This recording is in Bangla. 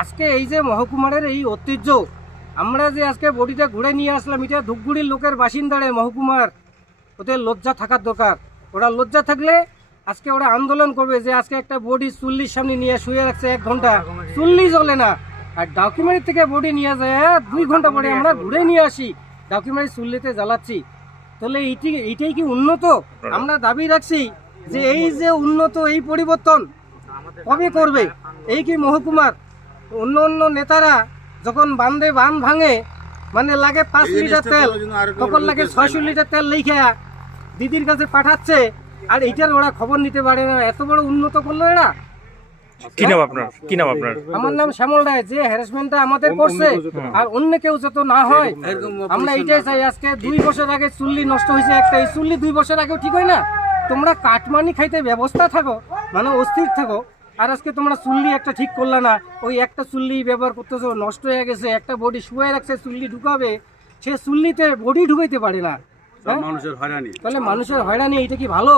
আজকে এই যে মহকুমারের এই ঐতিহ্য, আমরা যে আজকে বডিটা ঘুরে নিয়ে আসলাম, এটা ধূপগুড়ির লোকের বাসিন্দারে মহকুমার, ওদের লজ্জা থাকার দরকার। ওরা লজ্জা থাকলে আজকে ওরা আন্দোলন করবে যে আজকে একটা বডি চুল্লির সামনে নিয়ে শুয়ে রাখছে 1 ঘন্টা, চুল্লি জ্বলে না, আর ডাকুমেন্ট থেকে বডি নিয়ে যায় 2 ঘন্টা পরে আমরা ঘুরে নিয়ে আসি, ডাকুমেন্ট চুল্লিতে জ্বালাচ্ছি। তাহলে এইটাই কি উন্নত? আমরা দাবি রাখছি যে এই যে উন্নত, এই পরিবর্তন কবে করবে? এই কি মহকুমার অন্য অন্য নেতারা যখন বান ভাঙে, মানে লাগে 5 লিটার তেল, তখন লাগে 600 লিটার তেল লিখে দিদির কাছে পাঠাচ্ছে, আর এইটার ওরা খবর নিতে পারে না। এত বড় উন্নত করলো এরা। কি নাম আপনার? আমার নাম শ্যামল রায়। যে হ্যারাসমেন্টটা আমাদের করছে আর অন্য কেউ যত না হয়, আমরা এইটাই চাই। আজকে 2 বছর আগে চুল্লি নষ্ট হয়েছে একটা, এই চুল্লি 2 বছর আগেও ঠিক হয় না। তোমরা কাটমানি খাইতে ব্যবস্থা থাকো, মানে অস্থির থাকো, আর আজকে তোমরা চুল্লি একটা ঠিক করলে না। ওই একটা চুল্লি ব্যবহার করতেছো, নষ্ট হয়ে গেছে, একটা বডি শুয়ে রাখছে, চুল্লি ঢুকাবে, সে চুল্লিতে বডি ঢুকাইতে পারে না। তাহলে মানুষের হয়রানি, এটা কি ভালো?